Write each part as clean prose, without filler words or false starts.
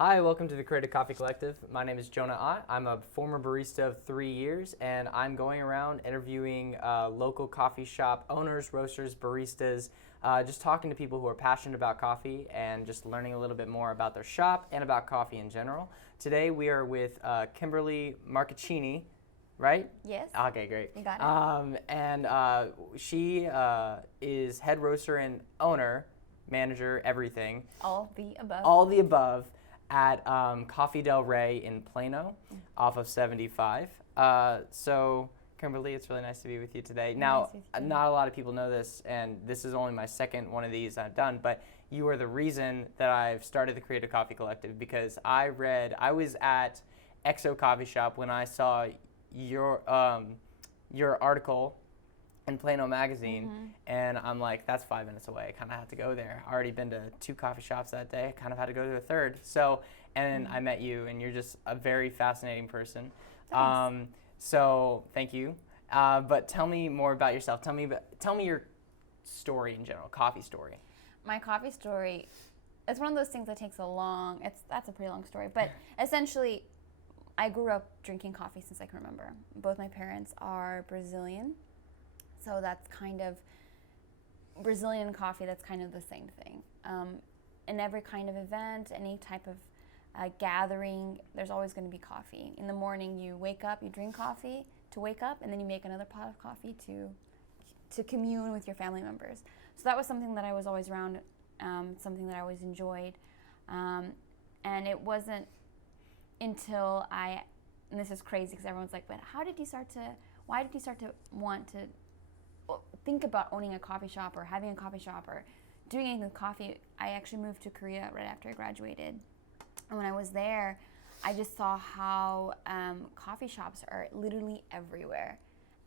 Hi, welcome to the Creative Coffee Collective. My name is Jonah Ott. I'm a former barista of 3 years, and I'm going around interviewing local coffee shop owners, roasters, baristas, just talking to people who are passionate about coffee and just learning a little bit more about their shop and about coffee in general. Today we are with Kimberly Marcaccini, right? Yes. Okay, great. You got it. She is head roaster and owner, manager, everything. All the above. All the above at Coffee Del Rey in Plano off of 75. So, Kimberly, it's really nice to be with you today. Now, not a lot of people know this, and this is only my second one of these I've done, but you are the reason that I've started the Creative Coffee Collective, because I was at XO Coffee Shop when I saw your article in Plano magazine, and I'm like, that's 5 minutes away. I kind of have to go there. I already been to 2 coffee shops that day. I kind of had to go to a third. So, and I met you, and you're just a very fascinating person. Thanks. So thank you. But tell me more about yourself. Tell me your story in general, coffee story. My coffee story, it's one of those things that takes that's a pretty long story, but essentially, I grew up drinking coffee since I can remember. Both my parents are Brazilian. So that's kind of Brazilian coffee, that's kind of the same thing. In every kind of event, any type of gathering, there's always going to be coffee. In the morning, you wake up, you drink coffee to wake up, and then you make another pot of coffee to commune with your family members. So that was something that I was always around, something that I always enjoyed. And it wasn't until and this is crazy because everyone's like, but why did you start to want to think about owning a coffee shop or having a coffee shop or doing anything with coffee? I actually moved to Korea right after I graduated. And when I was there, I just saw how coffee shops are literally everywhere.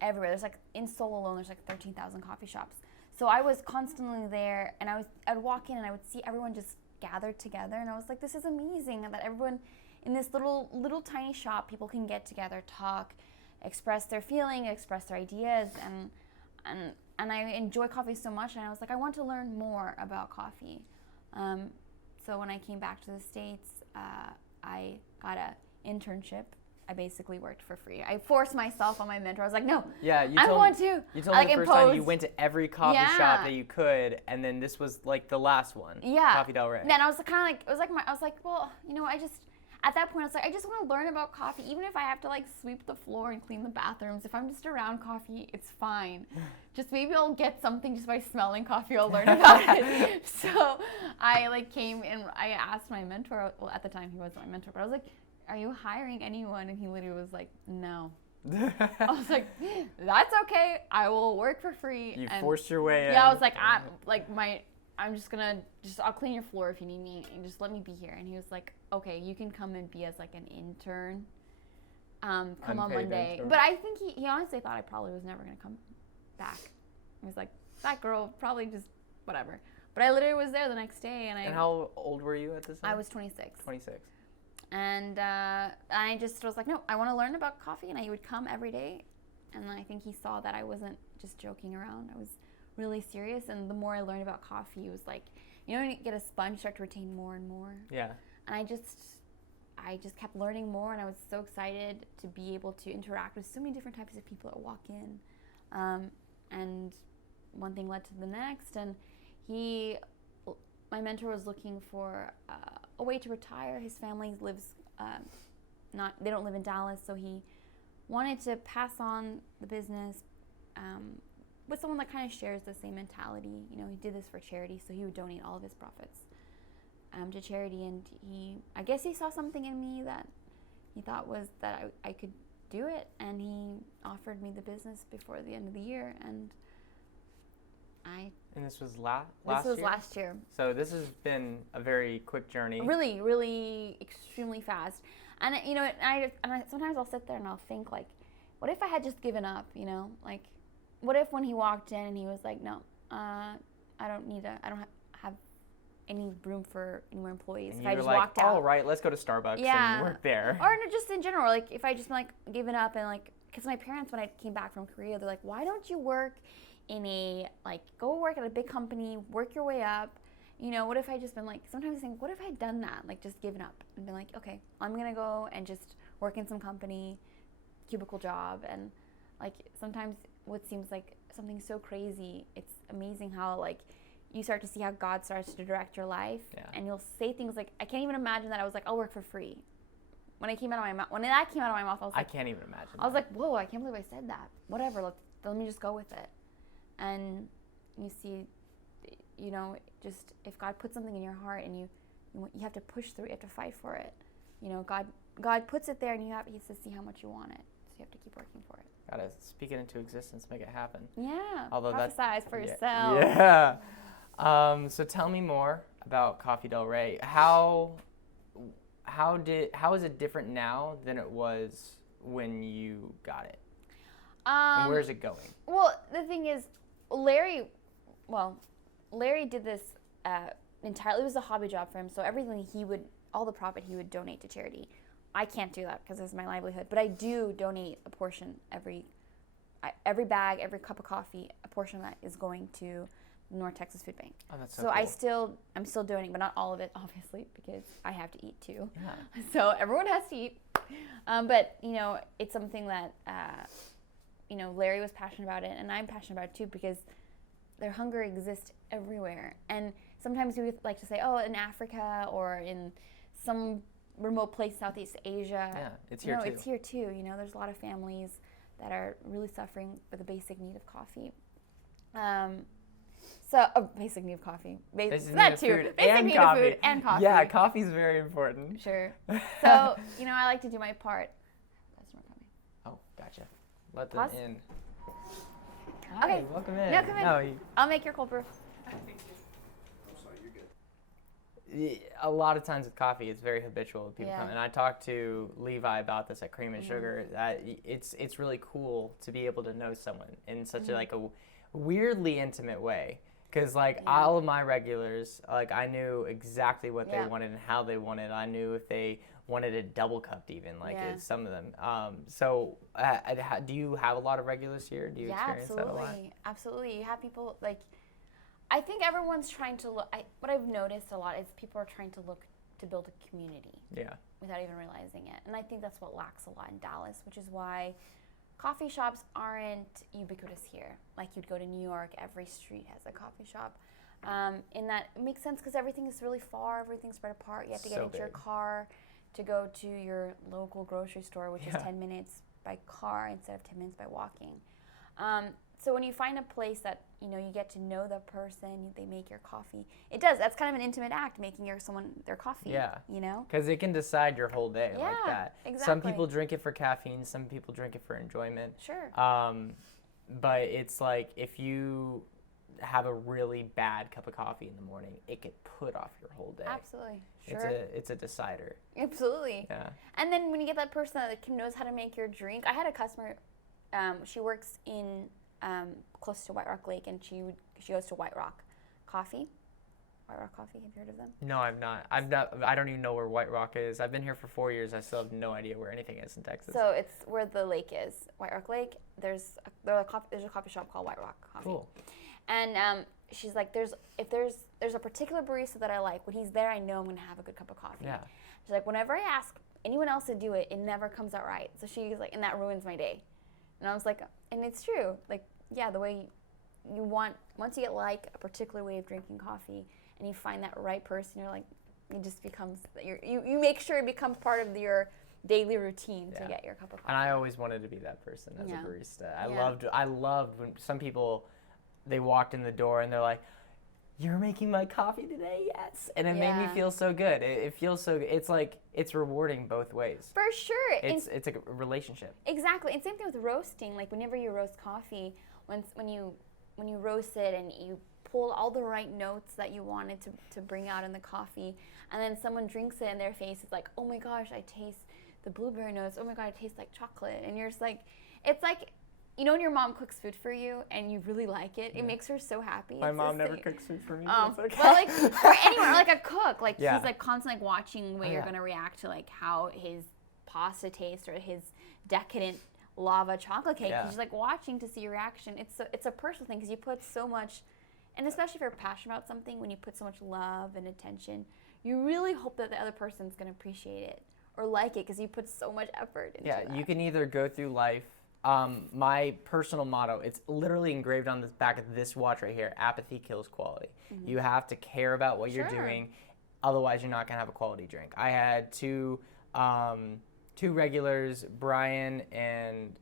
There's like, in Seoul alone, there's like 13,000 coffee shops. So I was constantly there, and I'd walk in and I would see everyone just gathered together, and I was like, this is amazing that everyone in this little tiny shop, people can get together, talk, express their feeling, express their ideas, and I enjoy coffee so much, and I was like, I want to learn more about coffee. So when I came back to the States, I got an internship. I basically worked for free. I forced myself on my mentor. I was like, no, yeah, I'm going to. You told me the first time you went to every coffee shop that you could, and then this was like the last one. Yeah. Coffee Del Rey. Then I was kind of like, I was like, well, at that point, I was like, I just want to learn about coffee. Even if I have to like sweep the floor and clean the bathrooms, if I'm just around coffee, it's fine. Just maybe I'll get something just by smelling coffee. I'll learn about it. So I came and I asked my mentor. Well, at the time he wasn't my mentor, but I was like, are you hiring anyone? And he literally was like, no. I was like, that's okay. I will work for free. You forced your way in. Yeah, I was like, I'll clean your floor if you need me, and just let me be here. And he was like, okay, you can come and be as like an intern. Come on Monday. Intern. But I think he honestly thought I probably was never gonna come back. He was like, that girl probably just whatever. But I literally was there the next day, and And how old were you at this time? I was 26. 26. And I just was like, no, I want to learn about coffee, and I would come every day. And I think he saw that I wasn't just joking around. I was really serious, and the more I learned about coffee, it was like, when you get a sponge, you start to retain more and more. Yeah. And I just kept learning more, and I was so excited to be able to interact with so many different types of people that walk in. And one thing led to the next, and my mentor was looking for a way to retire. His family lives, they don't live in Dallas, so he wanted to pass on the business with someone that kind of shares the same mentality. He did this for charity, so he would donate all of his profits to charity, and I guess he saw something in me that he thought was that I could do it, and he offered me the business before the end of the year, and And this was last year? last year. So this has been a very quick journey. Really, really extremely fast. And I sometimes I'll sit there and I'll think, like, what if I had just given up, Like, what if when he walked in and he was like, no, I don't have any room for any more employees. And if I just like, walked out. all right, let's go to Starbucks and work there. Or just in general, like, if I just like given up and like, because my parents, when I came back from Korea, they're like, why don't you work in go work at a big company, work your way up, what if I just been like, sometimes I think, what if I had done that? Like, just given up and been like, okay, I'm going to go and just work in some company, cubicle job. And like, sometimes what seems like something so crazy, it's amazing how like you start to see how God starts to direct your life. Yeah. And you'll say things like, I can't even imagine that I was like, I'll work for free. When that came out of my mouth, I was like, I can't even imagine. I was like, whoa, I can't believe I said that. Whatever, let me just go with it. And you see, just if God puts something in your heart and you have to push through, you have to fight for it. God puts it there and he has to see how much you want it. So you have to keep working for it. Gotta speak it into existence, make it happen. Yeah. Although prophesize for yourself. Yeah. So tell me more about Coffee Del Rey. How is it different now than it was when you got it? And where is it going? Well, the thing is, Larry did this entirely. It was a hobby job for him. So everything all the profit he would donate to charity. I can't do that because it's my livelihood, but I do donate a portion every bag, every cup of coffee. A portion of that is going to North Texas Food Bank. Oh, that's so cool. I'm still donating, but not all of it, obviously, because I have to eat too. Yeah. So everyone has to eat. But it's something that Larry was passionate about it, and I'm passionate about it too, because their hunger exists everywhere. And sometimes we like to say, oh, in Africa or in some remote place, Southeast Asia. Yeah, it's here too. It's here too. There's a lot of families that are really suffering with the basic need of coffee. Basic need of coffee. Basic that need of too. food Basic and need coffee. of food and coffee. Yeah, coffee's very important. Sure. So, I like to do my part. Customer coming. Oh, gotcha. Let Pause. them in. Okay. Hi, welcome in. No, come in. I'll make your cold brew. A lot of times with coffee, it's very habitual. People Yeah. come, and I talked to Levi about this at Cream and Sugar. That it's really cool to be able to know someone in such a weirdly intimate way. Because all of my regulars, I knew exactly what they wanted and how they wanted. I knew if they wanted it double cupped, even some of them. So do you have a lot of regulars here? Do you experience that a lot? Absolutely. You have people I think everyone's trying to look. What I've noticed a lot is people are trying to look to build a community. Yeah. Without even realizing it, and I think that's what lacks a lot in Dallas, which is why coffee shops aren't ubiquitous here. Like you'd go to New York, every street has a coffee shop. In that it makes sense because everything is really far, everything's spread apart. You have to get into your car to go to your local grocery store, which is 10 minutes by car instead of 10 minutes by walking. So when you find a place that you get to know the person, they make your coffee. That's kind of an intimate act, making someone their coffee. Yeah. Because it can decide your whole day like that. Exactly. Some people drink it for caffeine. Some people drink it for enjoyment. Sure. But it's like if you have a really bad cup of coffee in the morning, it could put off your whole day. Absolutely. Sure. It's a decider. Absolutely. Yeah. And then when you get that person that knows how to make your drink, I had a customer. She works in close to White Rock Lake, and she goes to White Rock Coffee. White Rock Coffee, have you heard of them? No, I've not. I don't even know where White Rock is. I've been here for 4 years. I still have no idea where anything is in Texas. So it's where the lake is, White Rock Lake. There's a coffee shop called White Rock Coffee. Cool. And she's like, there's a particular barista that I like. When he's there, I know I'm gonna have a good cup of coffee. Yeah. She's like, whenever I ask anyone else to do it, it never comes out right. So she's like, and that ruins my day. And I was like, and it's true. The way you want, once you get a particular way of drinking coffee and you find that right person, it just becomes, you make sure it becomes part of your daily routine to get your cup of coffee. And I always wanted to be that person as a barista. I loved when some people, they walked in the door and they're like, you're making my coffee today? Yes. And it made me feel so good. It feels so good. It's rewarding both ways. For sure. It's a relationship. Exactly. And same thing with roasting. Whenever you roast coffee, when you roast it and you pull all the right notes that you wanted to bring out in the coffee, and then someone drinks it and their face is like, oh my gosh, I taste the blueberry notes. Oh my God, it tastes like chocolate. And you're just like, it's like, when your mom cooks food for you and you really like it, it makes her so happy. My mom never cooks food for me. Okay. Well, or anyone, or a cook. He's constantly watching the way you're gonna react to how his pasta tastes or his decadent lava chocolate cake. He's just watching to see your reaction. It's a personal thing because you put so much And especially if you're passionate about something, when you put so much love and attention, you really hope that the other person's going to appreciate it or like it because you put so much effort into it. Yeah, you can either go through life. My personal motto, it's literally engraved on the back of this watch right here: apathy kills quality. You have to care about what you're doing, otherwise you're not going to have a quality drink. I had two regulars, Brian and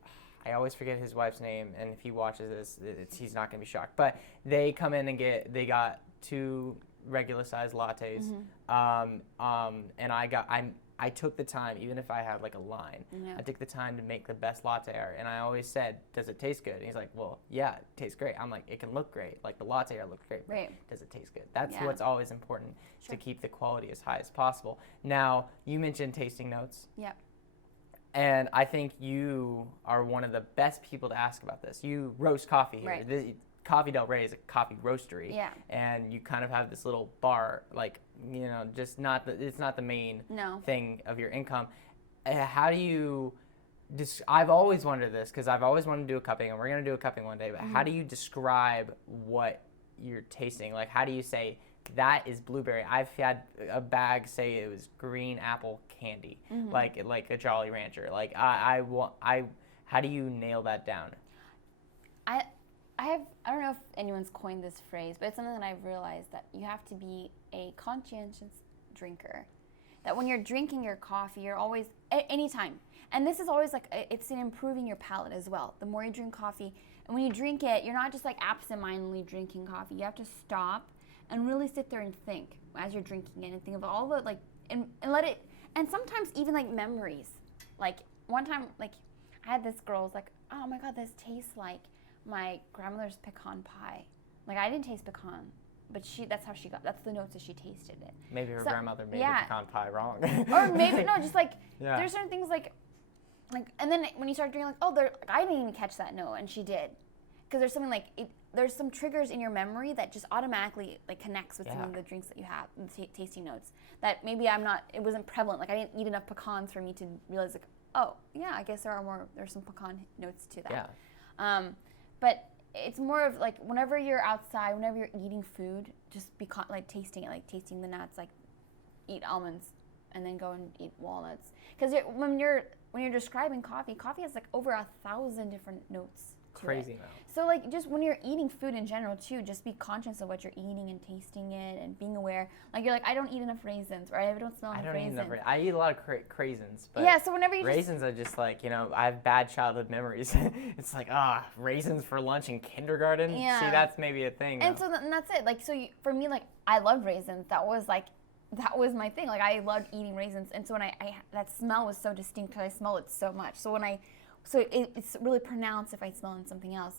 I always forget his wife's name, and if he watches this, he's not going to be shocked. But they come in and they got 2 regular sized lattes, and I took the time, even if I had like a line, I took the time to make the best latte art. And I always said, does it taste good? And he's like, well, yeah, it tastes great. I'm like, it can look great. Like the latte art looks great. Right. Does it taste good? That's what's always important, to keep the quality as high as possible. Now, you mentioned tasting notes. Yep. And I think you are one of the best people to ask about this. You roast coffee here. Right. Coffee Del Rey is a coffee roastery. Yeah. And you kind of have this little bar, like, just it's not the main thing of your income. How do you, I've always wondered this, because I've always wanted to do a cupping, and we're going to do a cupping one day, but how do you describe what you're tasting? Like, how do you say, that is blueberry? I've had a bag say it was green apple candy, like a Jolly Rancher. Like, how do you nail that down? I don't know if anyone's coined this phrase, but it's something that I've realized, that you have to be a conscientious drinker. That when you're drinking your coffee, you're always, anytime, and this is always like, it's in improving your palate as well. The more you drink coffee, and when you drink it, you're not just like absentmindedly drinking coffee. You have to stop and really sit there and think as you're drinking it, and think of all the and let it, and sometimes even like memories. Like one time, like I had this girl was like, oh my God, this tastes like my grandmother's pecan pie. Like I didn't taste pecan, but that's the notes that she tasted it. Maybe her grandmother made the pecan pie wrong. Or maybe, no, just like, there's certain things like, and then when you start drinking, like, I didn't even catch that note, and she did. Because there's something like, there's some triggers in your memory that just automatically like connects with some of the drinks that you have, the tasting notes, that maybe it wasn't prevalent. Like I didn't eat enough pecans for me to realize, like, oh yeah, I guess there's some pecan notes to that. Yeah. But it's more of like, whenever you're outside, whenever you're eating food, just be tasting it, like tasting the nuts, like eat almonds and then go and eat walnuts. Because when you're describing coffee has like over 1,000 different notes. Crazy amount. So like, just when you're eating food in general too, just be conscious of what you're eating and tasting it and being aware. Like you're like, I don't eat enough raisins, or I don't smell enough raisins. I eat a lot of craisins, but so whenever you raisins are just like, I have bad childhood memories. It's like, raisins for lunch in kindergarten. Yeah. See, that's maybe a thing. And so that's it. Like, so for me, like, I love raisins. That was my thing. Like, I loved eating raisins, and so when that smell was so distinct because I smell it so much. So it's really pronounced if I smell in something else.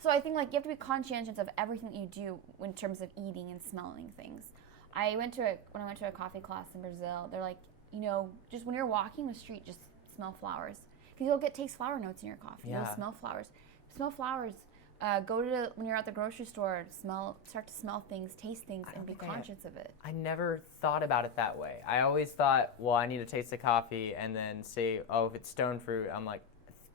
So I think like you have to be conscientious of everything that you do in terms of eating and smelling things. When I went to a coffee class in Brazil, they're like, just when you're walking the street, just smell flowers, because you'll taste flower notes in your coffee. Yeah. You'll smell flowers. Smell flowers. When you're at the grocery store, start to smell things, taste things, and be conscious of it. I never thought about it that way. I always thought, well, I need to taste the coffee and then say, oh, if it's stone fruit, I'm like,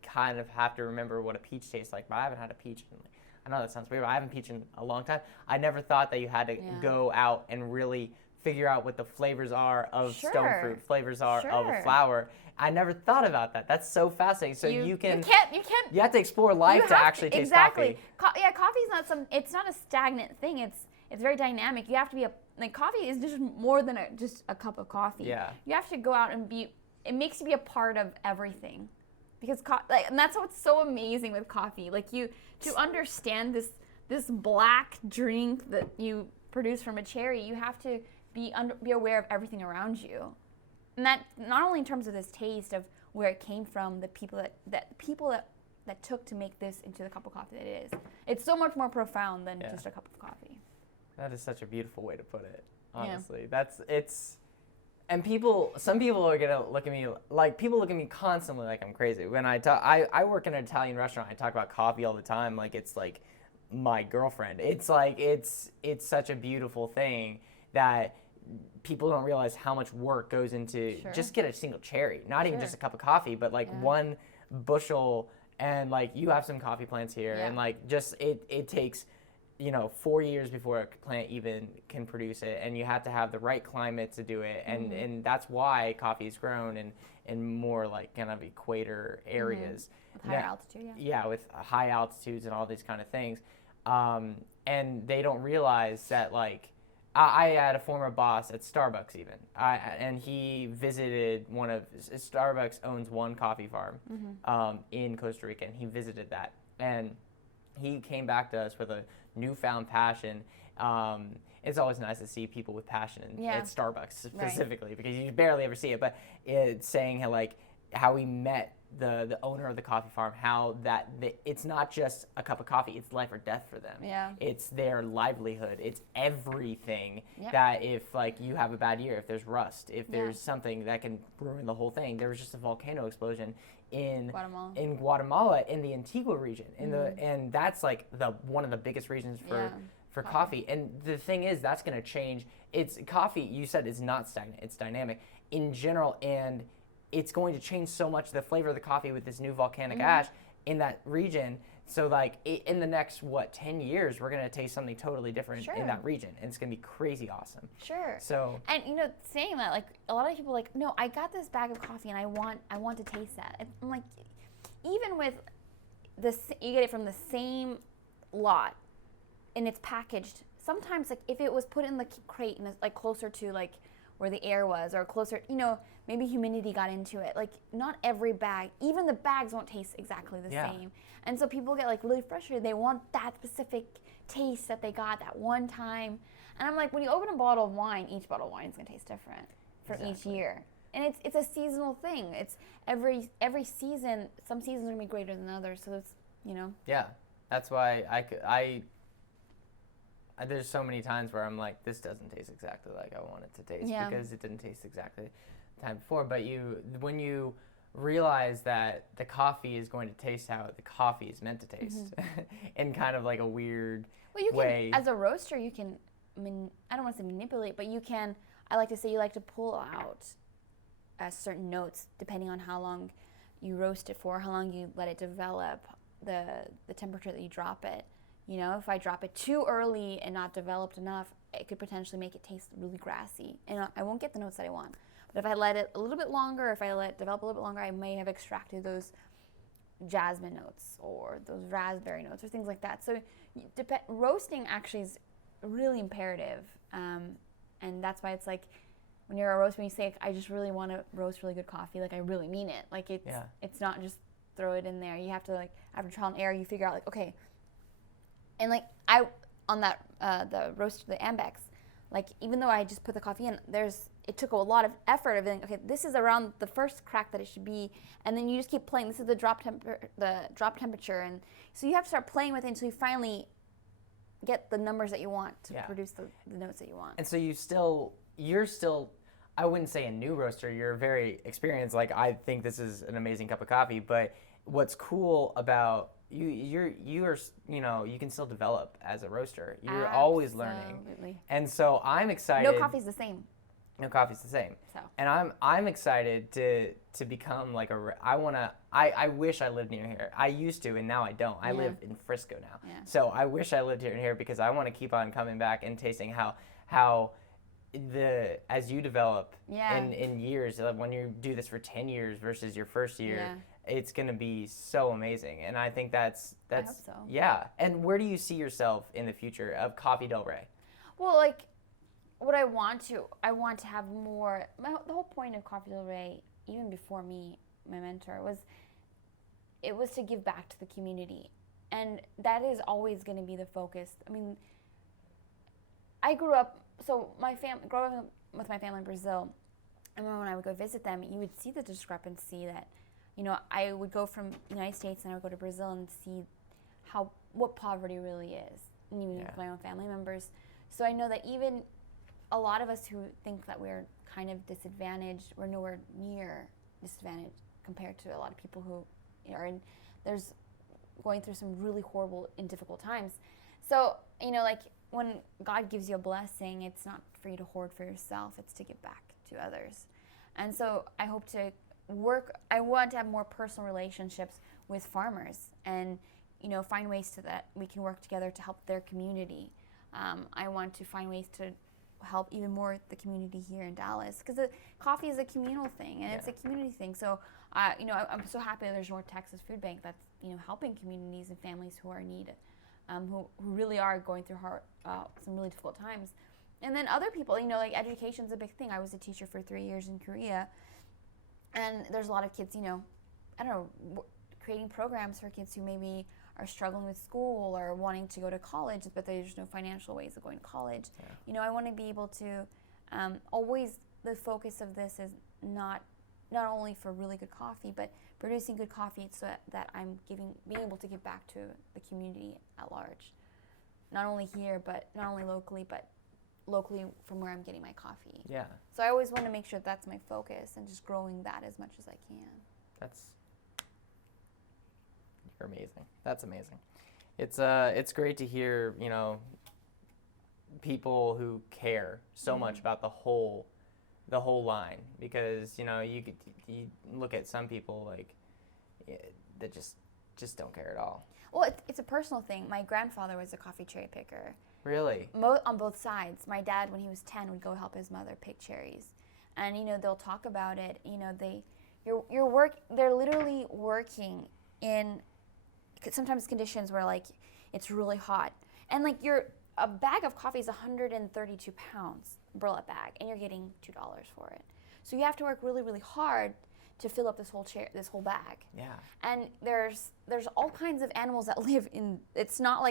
kind of have to remember what a peach tastes like, but I haven't had a peach in, I know that sounds weird, but I haven't peach in a long time. I never thought that you had to go out and really figure out what the flavors are of stone fruit, flavors are of a flower. I never thought about that. That's so fascinating. So you have to explore life to actually taste coffee. Coffee is it's not a stagnant thing. It's very dynamic. You have to be coffee is just more than just a cup of coffee. Yeah. You have to go out and it makes you be a part of everything. Because and that's what's so amazing with coffee. Like to understand this black drink that you produce from a cherry, you have to be aware of everything around you, and that not only in terms of this taste of where it came from, the people that took to make this into the cup of coffee that it is. It's so much more profound than just a cup of coffee. That is such a beautiful way to put it. Honestly, And some people are gonna look at me like, people look at me constantly like I'm crazy. When I work in an Italian restaurant, I talk about coffee all the time, like it's like my girlfriend. It's like, it's such a beautiful thing that people don't realize how much work goes into just get a single cherry, not even just a cup of coffee, but like one bushel, and like you have some coffee plants here, and like just it takes 4 years before a plant even can produce it, and you have to have the right climate to do it, and that's why coffee is grown in more like kind of equator areas. With higher altitude, Yeah, with high altitudes and all these kind of things. And they don't realize that, like, I had a former boss at Starbucks even, and he visited Starbucks owns one coffee farm in Costa Rica, and he visited that. And he came back to us with a newfound passion. It's always nice to see people with passion at Starbucks specifically, because you barely ever see it. But it's saying how he met the owner of the coffee farm, how it's not just a cup of coffee, it's life or death for them. Yeah. It's their livelihood. It's everything. That if you have a bad year, if there's rust, if there's something that can ruin the whole thing. There was just a volcano explosion in Guatemala in the Antigua region, and that's like one of the biggest reasons for coffee. And the thing is, that's going to change. It's coffee, you said, is not stagnant, it's dynamic in general, and it's going to change so much the flavor of the coffee with this new volcanic ash in that region. So in the next 10 years, we're going to taste something totally different in that region, and it's going to be crazy awesome. Sure. So, and saying that, a lot of people no, I got this bag of coffee and I want to taste that. I'm like, even with this, you get it from the same lot and it's packaged. Sometimes if it was put in the crate and it's closer to where the air was, or closer, maybe humidity got into it. Not every bag, even the bags won't taste exactly the same. And so people get really frustrated. They want that specific taste that they got that one time. And I'm like, when you open a bottle of wine, each bottle of wine is going to taste different for each year. And it's a seasonal thing. It's every season, some seasons are going to be greater than others. So it's, Yeah, that's why there's so many times where I'm like, this doesn't taste exactly like I want it to taste, because it didn't taste exactly the time before. But when you realize that the coffee is going to taste how the coffee is meant to taste, in kind of a weird way. As a roaster, you can, I don't want to say manipulate, but you can, I like to say, you like to pull out certain notes depending on how long you roast it for, how long you let it develop, the temperature that you drop it. If I drop it too early and not developed enough, it could potentially make it taste really grassy, and I won't get the notes that I want. But if I let it a little bit longer, if I let it develop a little bit longer, I may have extracted those jasmine notes or those raspberry notes or things like that. So roasting actually is really imperative, and that's why it's when you're a roaster, when you say, I just really want to roast really good coffee, I really mean it. It's not just throw it in there. You have to, after trial and error, you figure out, okay. And I, on that, the roast, the Ambex, even though I just put the coffee in, it took a lot of effort of being, okay, this is around the first crack that it should be, and then you just keep playing. This is the drop temperature, and so you have to start playing with it until you finally get the numbers that you want to produce the notes that you want. And so you're still, I wouldn't say a new roaster, you're very experienced. I think this is an amazing cup of coffee, but what's cool about you can still develop as a roaster. You're always learning. And so I'm excited. No coffee's the same. So. And I'm excited to become I wish I lived near here. I used to, and now I don't. I live in Frisco now. Yeah. So I wish I lived here because I want to keep on coming back and tasting how as you develop in years, when you do this for 10 years versus your first year, it's going to be so amazing. And I think that's I hope so. Yeah. And where do you see yourself in the future of Coffee Del Rey? Well, what I want to have more, the whole point of Coffee Del Rey, even before me, my mentor, was to give back to the community. And that is always going to be the focus. I grew up, growing up with my family in Brazil, I remember when I would go visit them, you would see the discrepancy that, I would go from the United States and I would go to Brazil and see what poverty really is, and even with my own family members. So I know that even a lot of us who think that we're kind of disadvantaged, we're nowhere near disadvantaged compared to a lot of people who are there's going through some really horrible and difficult times. So, when God gives you a blessing, it's not for you to hoard for yourself, it's to give back to others. And so I hope to I want to have more personal relationships with farmers and find ways that we can work together to help their community. I want to find ways to help even more the community here in Dallas, because coffee is a communal thing and it's a community thing. So, I'm so happy that there's North Texas Food Bank that's helping communities and families who are in need, who really are going through some really difficult times. And then other people, like education's a big thing. I was a teacher for 3 years in Korea, and there's a lot of kids, creating programs for kids who maybe are struggling with school or wanting to go to college, but there's no financial ways of going to college. Yeah. I want to be able to always, the focus of this is not only for really good coffee, but producing good coffee so that I'm being able to give back to the community at large. Not only here, but not only locally, but locally from where I'm getting my coffee. Yeah. So I always want to make sure that's my focus and just growing that as much as I can. You're amazing. That's amazing. It's great to hear, people who care so much about the whole line, because you look at some people that just don't care at all. Well, it's a personal thing. My grandfather was a coffee cherry picker. Really? On both sides. My dad, when he was 10, would go help his mother pick cherries, and they'll talk about it. They're literally working in sometimes conditions where it's really hot, and a bag of coffee is 132 pounds, burlap bag, and you're getting $2 for it. So you have to work really, really hard to fill up this whole bag. Yeah. And there's all kinds of animals that live in. It's not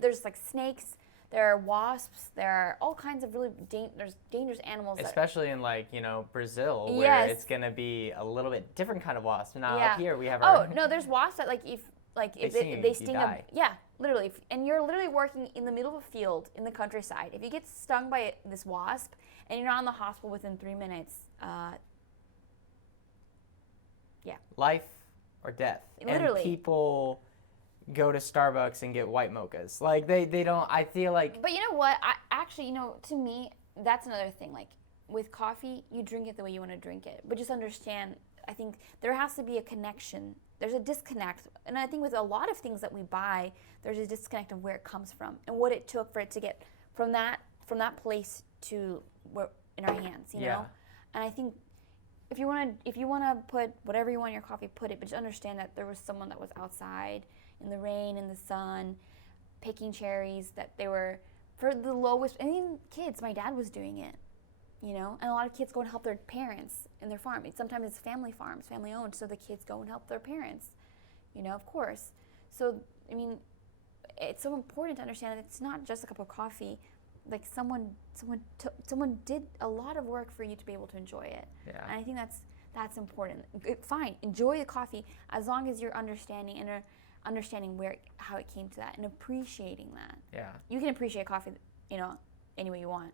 there's snakes, there are wasps, there are all kinds of really dangerous animals. Especially in Brazil, where yes. it's gonna be a little bit different kind of wasp. Now yeah. up here we have. No, there's wasps that if they sting yeah, literally, and you're literally working in the middle of a field in the countryside. If you get stung by this wasp and you're not in the hospital within 3 minutes, yeah. Life or death. Literally. And people go to Starbucks and get white mochas. They don't. I feel like. But you know what? To me, that's another thing. With coffee, you drink it the way you want to drink it, but just understand. I think there has to be a connection. There's a disconnect, and I think with a lot of things that we buy, there's a disconnect of where it comes from and what it took for it to get from that place to where in our hands. You know, and I think if you want to put whatever you want in your coffee, put it, but just understand that there was someone that was outside in the rain, in the sun, picking cherries, that they were for the lowest, and even kids, my dad was doing it, and a lot of kids go and help their parents in their farm. Sometimes it's family farms, family owned, so the kids go and help their parents, of course. So, it's so important to understand that it's not just a cup of coffee. Someone did a lot of work for you to be able to enjoy it. Yeah. And I think that's important. Fine, enjoy the coffee as long as you're understanding how it came to that and appreciating that. Yeah. You can appreciate coffee, any way you want.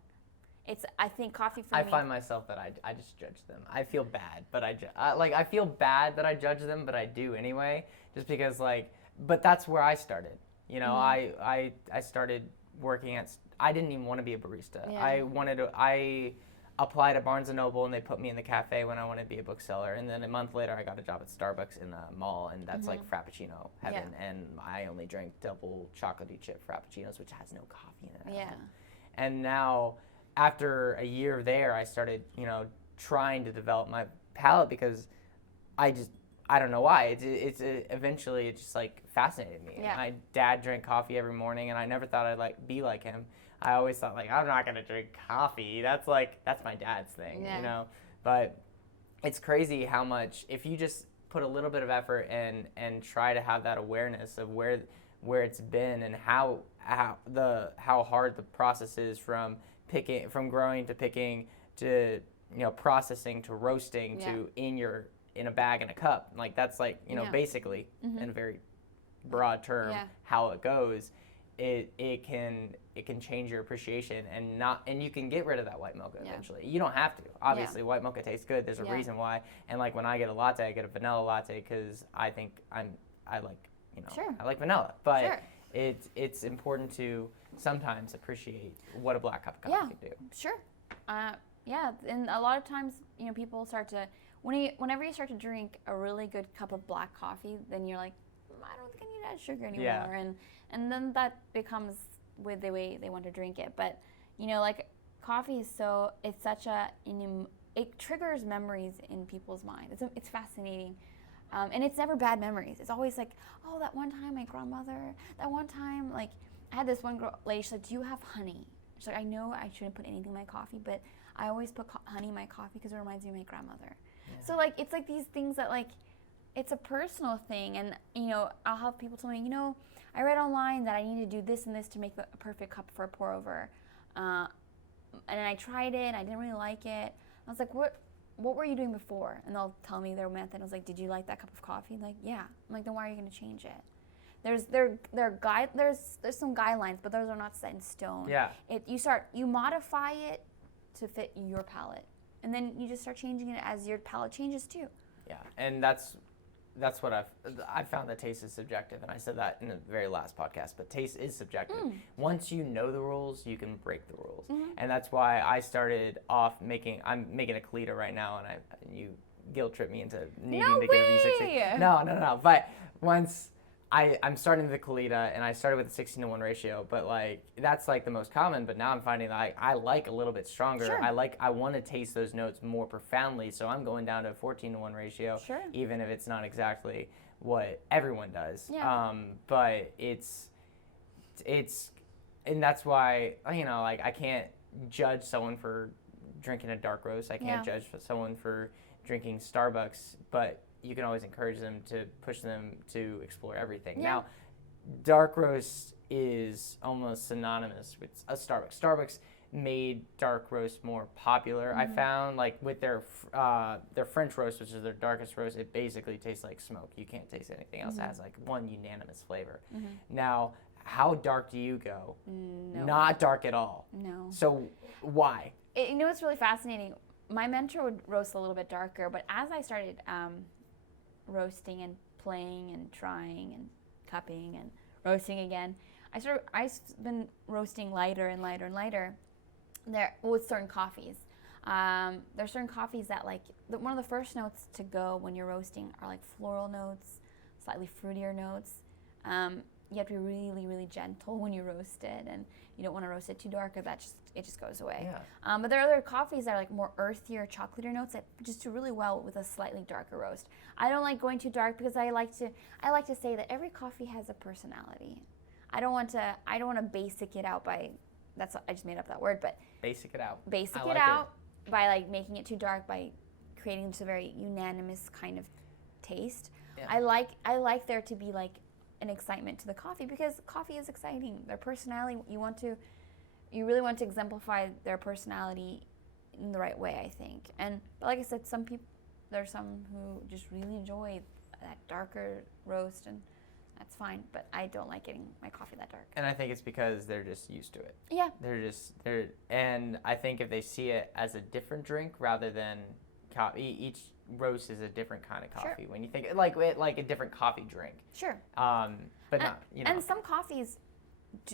I think coffee for me. I find myself that I just judge them. I feel bad, but I feel bad that I judge them, but I do anyway, just because but that's where I started. I started working I didn't even want to be a barista. Yeah. I applied at Barnes & Noble, and they put me in the cafe when I wanted to be a bookseller. And then a month later, I got a job at Starbucks in the mall, and that's Frappuccino heaven. Yeah. And I only drank double chocolatey chip Frappuccinos, which has no coffee in it. Yeah. And now, after a year there, I started, trying to develop my palate, because I don't know why. Eventually it just fascinated me. Yeah. My dad drank coffee every morning, and I never thought I'd be like him. I always thought I'm not gonna drink coffee. That's my dad's thing, But it's crazy how much, if you just put a little bit of effort and try to have that awareness of where it's been and how hard the process is from growing to picking to processing to roasting to in a bag and a cup. That's basically in a very broad term how it goes. It can change your appreciation, and you can get rid of that white mocha eventually. You don't have to. Obviously, white mocha tastes good. There's a reason why. And when I get a latte, I get a vanilla latte, because I think I like vanilla. But it's important to sometimes appreciate what a black cup of coffee can do. Sure. And a lot of times, people start to whenever you start to drink a really good cup of black coffee, then you're like, I don't think I need to add sugar anymore. Yeah. And then that becomes with the way they want to drink it. But, like coffee is it triggers memories in people's minds. It's fascinating. And it's never bad memories. It's always like, oh, that one time my grandmother, that one time, like, I had this one lady, she's like, do you have honey? She's like, I know I shouldn't put anything in my coffee, but I always put honey in my coffee because it reminds me of my grandmother. Yeah. So, like, it's like these things that, like, it's a personal thing. And, I'll have people tell me, I read online that I need to do this and this to make a perfect cup for a pour over. And I tried it and I didn't really like it. I was like, what were you doing before? And they'll tell me their method. I was like, did you like that cup of coffee? And like, yeah. I'm like, then why are you going to change it? There's some guidelines, but those are not set in stone. Yeah. You modify it to fit your palate, and then you just start changing it as your palate changes too. Yeah, and that's what I've found that taste is subjective, and I said that in the very last podcast. But taste is subjective. Once you know the rules, you can break the rules, and that's why I started off I'm making a Colita right now, and you guilt trip me into needing to get a V60. No. But once I'm starting the Colita, and I started with a 16-to-1 ratio, but like that's like the most common. But now I'm finding that I like a little bit stronger. Sure. I want to taste those notes more profoundly, so I'm going down to a 14-to-1 ratio, sure. even if it's not exactly what everyone does. Yeah. But it's, and that's why like I can't judge someone for drinking a dark roast. I can't judge someone for drinking Starbucks, but you can always encourage them to push them to explore everything. Yeah. Now, dark roast is almost synonymous with a Starbucks. Starbucks made dark roast more popular. I found like with their French roast, which is their darkest roast, it basically tastes like smoke. You can't taste anything else. It has like one unanimous flavor. Now, how dark do you go? No. Not dark at all. No. So why? It's really fascinating. My mentor would roast a little bit darker, but as I started roasting and playing and trying and cupping and roasting again, I've been roasting lighter and lighter and lighter. With certain coffees. There's certain coffees that one of the first notes to go when you're roasting are like floral notes, slightly fruitier notes. You have to be really, really gentle when you roast it, and you don't want to roast it too dark, or it just goes away. Yeah. But there are other coffees that are like more earthier, chocolatier notes that just do really well with a slightly darker roast. I don't like going too dark because I like to say that every coffee has a personality. I don't want to basic it out by. I just made up that word, but basic it out. Basic it out by like making it too dark, by creating just a very unanimous kind of taste. Yeah. I like there to be like an excitement to the coffee, because coffee is exciting. Their personality, you really want to exemplify their personality in the right way, I think. But like I said, there's some who just really enjoy that darker roast, and that's fine. But I don't like getting my coffee that dark. And I think it's because they're just used to it. Yeah. And I think if they see it as a different drink rather than coffee, each roast is a different kind of coffee. Sure. When you think like a different coffee drink. Sure. But not, And some coffees,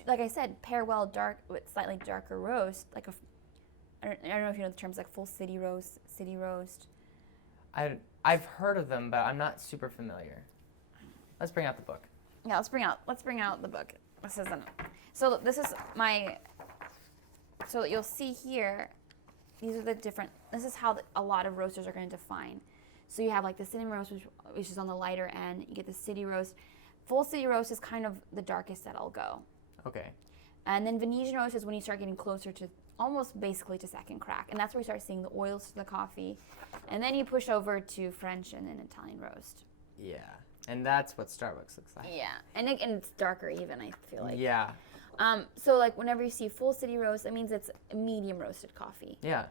like I said, pair well dark with slightly darker roast. Like I don't know if you know the terms like full city roast, city roast. I've heard of them, but I'm not super familiar. Let's bring out the book. Yeah, let's bring out the book. This is you'll see here, these are the different, this is how a lot of roasters are going to define. So you have like the cinnamon roast, which is on the lighter end. You get the city roast. Full city roast is kind of the darkest that I'll go. Okay. And then Venetian roast is when you start getting closer to almost basically to second crack. And that's where you start seeing the oils to the coffee. And then you push over to French and then Italian roast. Yeah. And that's what Starbucks looks like. Yeah. And it's darker even, I feel like. Yeah. So like whenever you see full city roast, that means it's a medium roasted coffee. Yeah.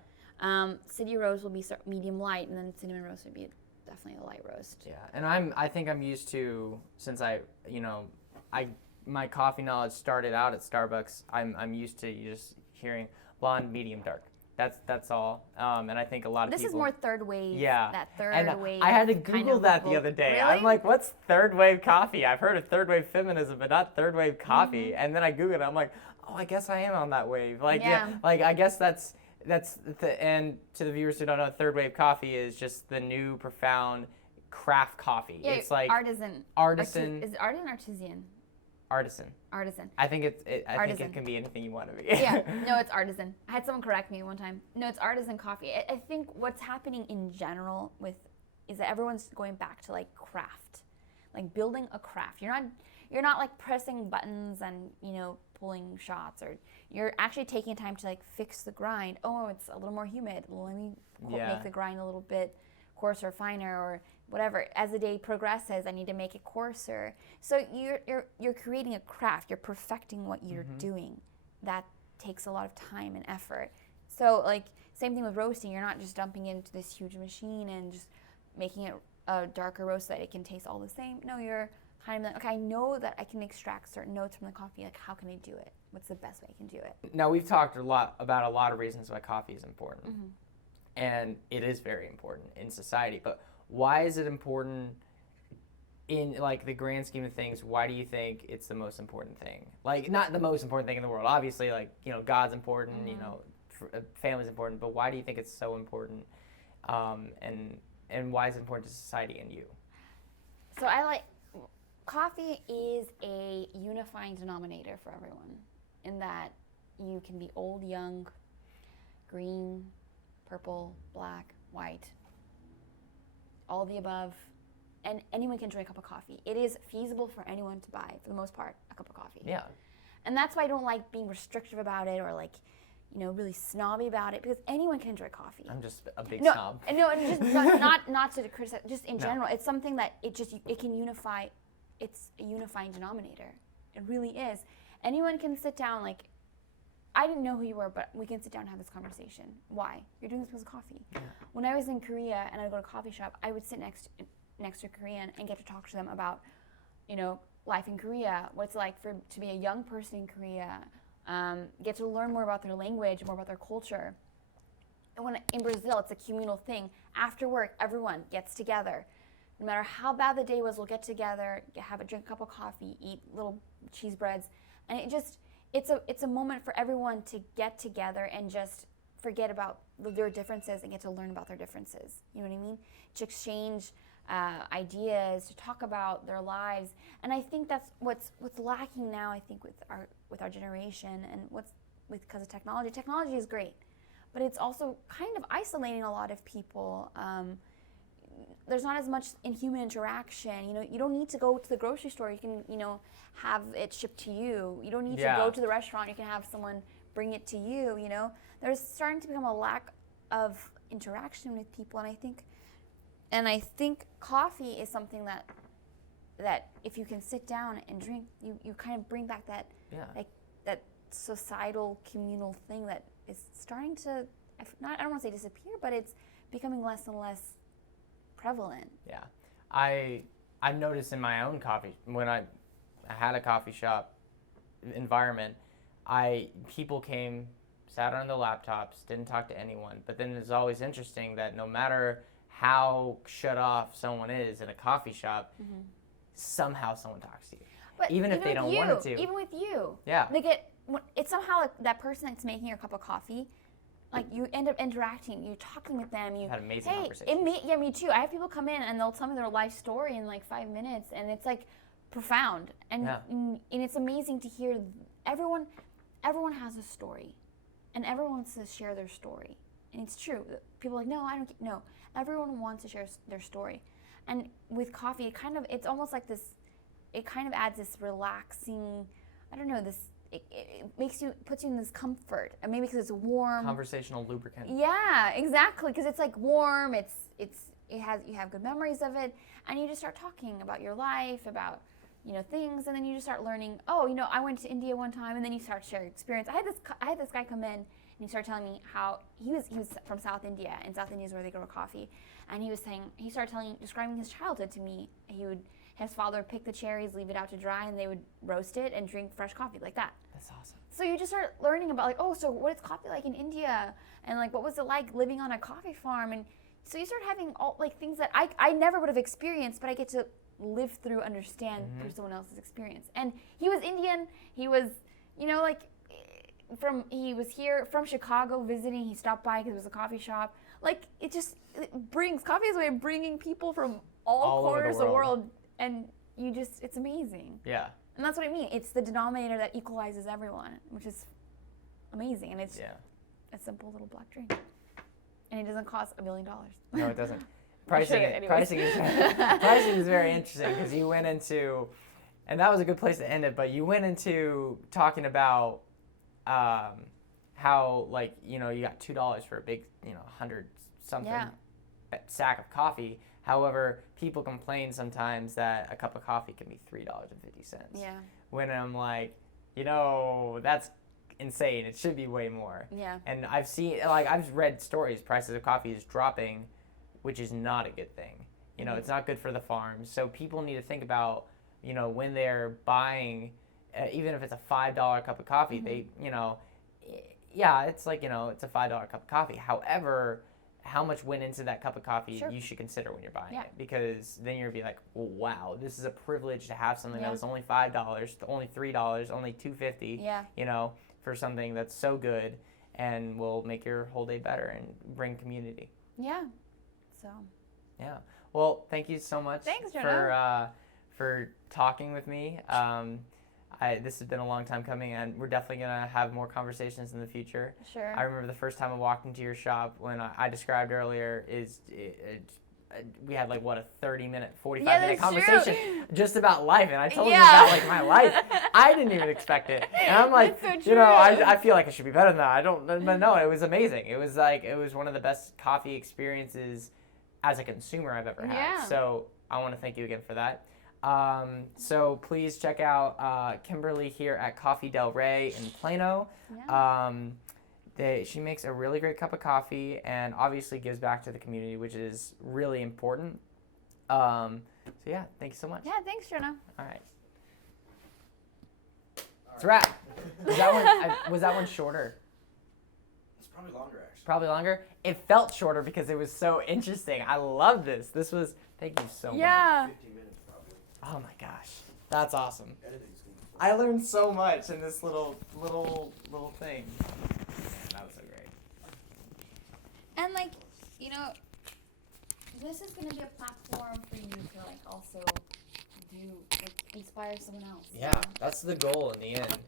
City roast will be medium light, and then cinnamon roast would be definitely a light roast. Yeah. And I think I'm used to, since my coffee knowledge started out at Starbucks, I'm used to just hearing blonde, medium, dark. That's all. And I think a lot of people. This is more third wave. Yeah. That third wave. I had to Google that the other day. Really? I'm like, what's third wave coffee? I've heard of third wave feminism, but not third wave coffee. Mm-hmm. And then I Googled it. I'm like, oh, I guess I am on that wave. Like, yeah. I guess and to the viewers who don't know, third wave coffee is just the new profound craft coffee. Yeah, it's like artisan. Artisan. Is it artisan or artisan? Artisan. Artisan. I think I think it can be anything you want to be. Yeah. No, it's artisan. I had someone correct me one time. No, it's artisan coffee. I think what's happening in general is that everyone's going back to like craft, like building a craft. You're not like pressing buttons and pulling shots, or you're actually taking time to like fix the grind. Oh, it's a little more humid. Well, let me make the grind a little bit coarser, finer, or whatever. As the day progresses, I need to make it coarser. So you're creating a craft. You're perfecting what you're doing. That takes a lot of time and effort. So like same thing with roasting. You're not just dumping into this huge machine and just making it a darker roast so that it can taste all the same. No, you're kind of like, okay, I know that I can extract certain notes from the coffee. Like, how can I do it? What's the best way I can do it? Now, we've talked about a lot of reasons why coffee is important. And it is very important in society. But why is it important in like the grand scheme of things? Why do you think it's the most important thing? Like, not the most important thing in the world. Obviously, like, God's important, family's important. But why do you think it's so important? And why is it important to society and you? So coffee is a unifying denominator for everyone, in that you can be old, young, green, purple, black, white, all of the above, and anyone can drink a cup of coffee. It is feasible for anyone to buy, for the most part, a cup of coffee. Yeah. And that's why I don't like being restrictive about it, or like, really snobby about it, because anyone can enjoy coffee. I'm just a big snob. No, and just not to criticize, just in general, it's something that it can unify. It's a unifying denominator. It really is. Anyone can sit down, like, I didn't know who you were, but we can sit down and have this conversation. Why? You're doing this because of coffee. Yeah. When I was in Korea and I would go to a coffee shop, I would sit next to a Korean and get to talk to them about, life in Korea, what it's like to be a young person in Korea, get to learn more about their language, more about their culture. And in Brazil, it's a communal thing. After work, everyone gets together. No matter how bad the day was, we'll get together, drink a cup of coffee, eat little cheese breads, and it's a moment for everyone to get together and just forget about their differences and get to learn about their differences. You know what I mean? To exchange ideas, to talk about their lives, and I think that's what's lacking now. I think with our generation, and because of technology. Technology is great, but it's also kind of isolating a lot of people. There's not as much in human interaction. You don't need to go to the grocery store. You can, have it shipped to you. You don't need to go to the restaurant. You can have someone bring it to you. There's starting to become a lack of interaction with people, and I think coffee is something that if you can sit down and drink, you kind of bring back that that societal communal thing that is starting to I don't want to say disappear, but it's becoming less and less prevalent. Yeah, I've noticed in my own coffee, when I had a coffee shop environment, people came, sat on their laptops, didn't talk to anyone. But then it's always interesting that no matter how shut off someone is in a coffee shop, somehow someone talks to you, even if they don't want to. Even with you, yeah, it's somehow like that person that's making your cup of coffee. Like, you end up interacting, you're talking with them. You had amazing conversations. Me too. I have people come in and they'll tell me their life story in like 5 minutes, and it's like profound. And it's amazing to hear everyone has a story, and everyone wants to share their story. And it's true. People are like, no. Everyone wants to share their story. And with coffee, it's almost like this, it kind of adds this relaxing, it puts you in this comfort, and maybe because it's warm. Conversational lubricant. Yeah, exactly, because it's like warm. You have good memories of it, and you just start talking about your life, about things, and then you just start learning. Oh, I went to India one time, and then you start sharing experience. I had this guy come in, and he started telling me how he was from South India, and South India is where they grow coffee, and he started describing his childhood to me. His father would pick the cherries, leave it out to dry, and they would roast it and drink fresh coffee like that. That's awesome. So you just start learning about so what is coffee like in India, and what was it like living on a coffee farm, and so you start having all things that I never would have experienced, but I get to live through, understand through someone else's experience. And he was Indian. He was he was here from Chicago visiting. He stopped by because it was a coffee shop. Coffee is a way of bringing people from all corners of the world, and it's amazing. Yeah. And that's what I mean. It's the denominator that equalizes everyone, which is amazing. And it's a simple little black drink. And it doesn't cost $1 million. No, it doesn't. Pricing is very interesting because you went into, and that was a good place to end it, but you went into talking about how, like, you know, you got $2 for a big, you know, 100 something sack of coffee. However, people complain sometimes that a cup of coffee can be $3.50. Yeah. When I'm like, you know, that's insane. It should be way more. Yeah. And I've read stories, prices of coffee is dropping, which is not a good thing. You know, it's not good for the farms. So people need to think about, you know, when they're buying, even if it's a $5 cup of coffee, they, you know, it's like, you know, it's a $5 cup of coffee. However, how much went into that cup of coffee you should consider when you're buying it, because then you'll be like, well, wow, this is a privilege to have something that was only $5, only $3, only $2.50, you know, for something that's so good and will make your whole day better and bring community. Yeah. So. Yeah. Well, thank you so much. Thanks, Jonah. For talking with me. This has been a long time coming, and we're definitely going to have more conversations in the future. Sure. I remember the first time I walked into your shop, when I described earlier, we had like, what, a 30-minute, 45-minute conversation just about life, and I told you about like my life. I didn't even expect it. And I'm like, so you know, I feel like it should be better than that. But no, it was amazing. It was one of the best coffee experiences as a consumer I've ever had. Yeah. So I want to thank you again for that. So please check out Kimberly here at Coffee Del Rey in Plano. Yeah. She makes a really great cup of coffee and obviously gives back to the community, which is really important. So yeah, thank you so much. Yeah, thanks, Jonah. All right. It's a wrap. Was that one shorter? It's probably longer, actually. Probably longer. It felt shorter because it was so interesting. I love this. Thank you so much. Yeah. 15 minutes, probably. Oh my gosh, that's awesome. Editing's gonna be fun. I learned so much in this little thing. Man, that was so great. And like, you know, this is gonna be a platform for you to like also inspire someone else. Yeah, that's the goal in the end.